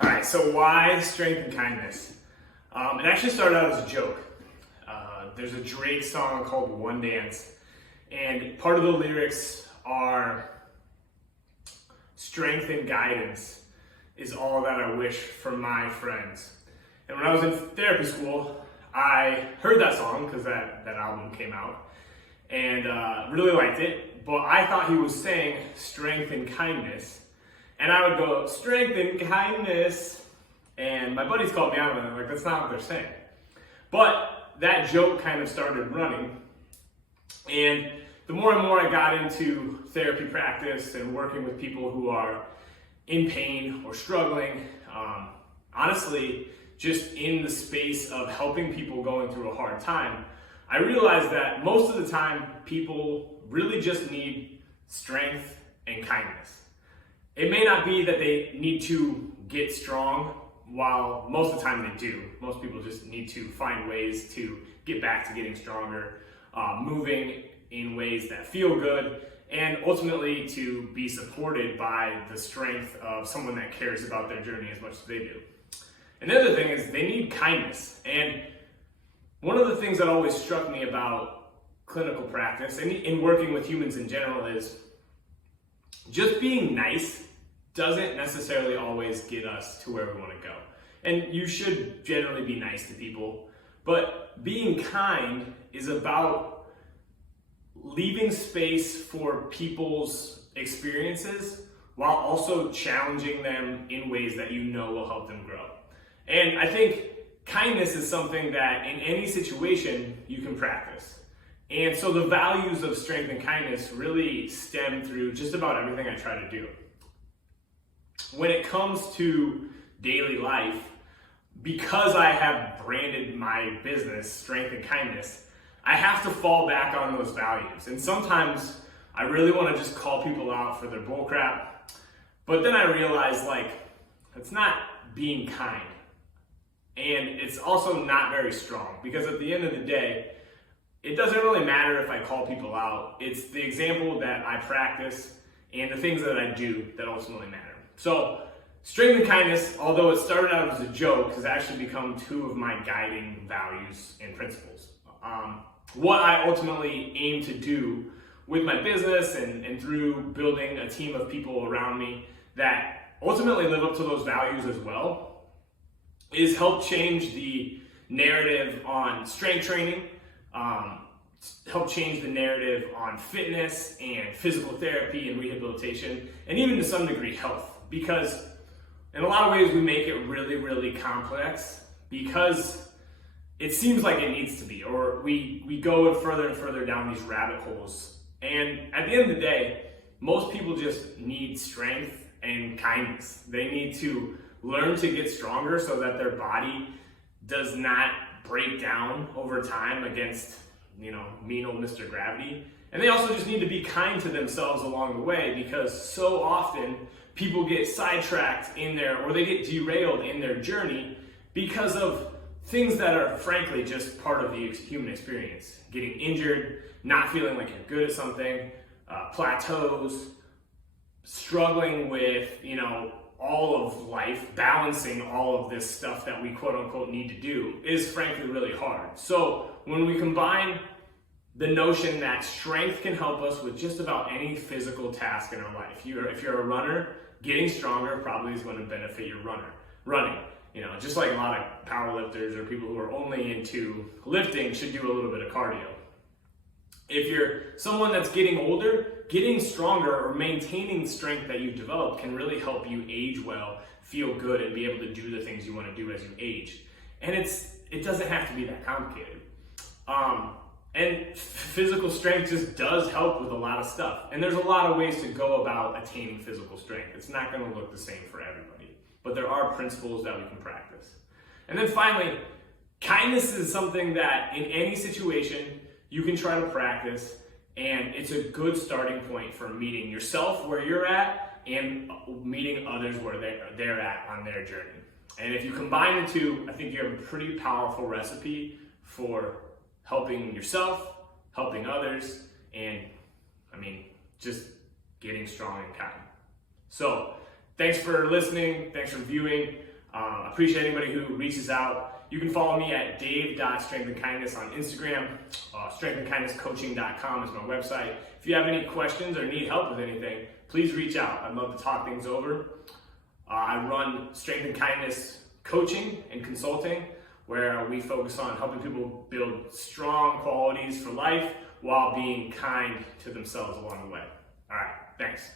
All right, so why strength and kindness? It actually started out as a joke. There's a Drake song called One Dance, and part of the lyrics are strength and guidance is all that I wish for my friends. And when I was in therapy school, I heard that song because that album came out and really liked it, but I thought he was saying strength and kindness. And I would go, strength and kindness. And my buddies called me out on it, like, that's not what they're saying. But that joke kind of started running. And the more and more I got into therapy practice and working with people who are in pain or struggling, honestly, just in the space of helping people going through a hard time, I realized that most of the time people really just need strength and kindness. It may not be that they need to get strong, while most of the time they do. Most people just need to find ways to get back to getting stronger, moving in ways that feel good, and ultimately to be supported by the strength of someone that cares about their journey as much as they do. And the other thing is they need kindness. And one of the things that always struck me about clinical practice and in working with humans in general is just being nice doesn't necessarily always get us to where we want to go. And you should generally be nice to people, but being kind is about leaving space for people's experiences while also challenging them in ways that you know will help them grow. And I think kindness is something that in any situation you can practice. And so the values of strength and kindness really stem through just about everything I try to do. When it comes to daily life, because I have branded my business Strength and Kindness, I have to fall back on those values. And sometimes I really want to just call people out for their bullcrap, but then I realize, like, it's not being kind. And it's also not very strong, because at the end of the day, it doesn't really matter if I call people out. It's the example that I practice and the things that I do that ultimately matter. So, strength and kindness, although it started out as a joke, has actually become two of my guiding values and principles. What I ultimately aim to do with my business and through building a team of people around me that ultimately live up to those values as well is help change the narrative on strength training, help change the narrative on fitness and physical therapy and rehabilitation, and even to some degree health. Because in a lot of ways we make it really, really complex because it seems like it needs to be, or we go further and further down these rabbit holes. And at the end of the day, most people just need strength and kindness. They need to learn to get stronger so that their body does not break down over time against, mean old Mr. Gravity. And they also just need to be kind to themselves along the way, because so often people get sidetracked in or they get derailed in their journey because of things that are frankly just part of the human experience. Getting injured, not feeling like you're good at something, plateaus, struggling with, all of life, balancing all of this stuff that we quote unquote need to do is frankly really hard. So when we combine the notion that strength can help us with just about any physical task in our life. If you're a runner, getting stronger probably is going to benefit your running. Just like a lot of power lifters or people who are only into lifting should do a little bit of cardio. If you're someone that's getting older, getting stronger or maintaining strength that you've developed can really help you age well, feel good, and be able to do the things you want to do as you age. And it doesn't have to be that complicated. And physical strength just does help with a lot of stuff. And there's a lot of ways to go about attaining physical strength. It's not going to look the same for everybody, but there are principles that we can practice. And then finally, kindness is something that in any situation you can try to practice, and it's a good starting point for meeting yourself where you're at and meeting others where they're at on their journey. And if you combine the two, I think you have a pretty powerful recipe for helping yourself, helping others, and just getting strong and kind. So Thanks for listening. Thanks for viewing. Appreciate anybody who reaches out. You can follow me at dave.strengthandkindness on Instagram. Strengthandkindnesscoaching.com is my website. If you have any questions or need help with anything, please reach out. I'd love to talk things over. I run Strength and Kindness coaching and consulting, where we focus on helping people build strong qualities for life while being kind to themselves along the way. All right, thanks.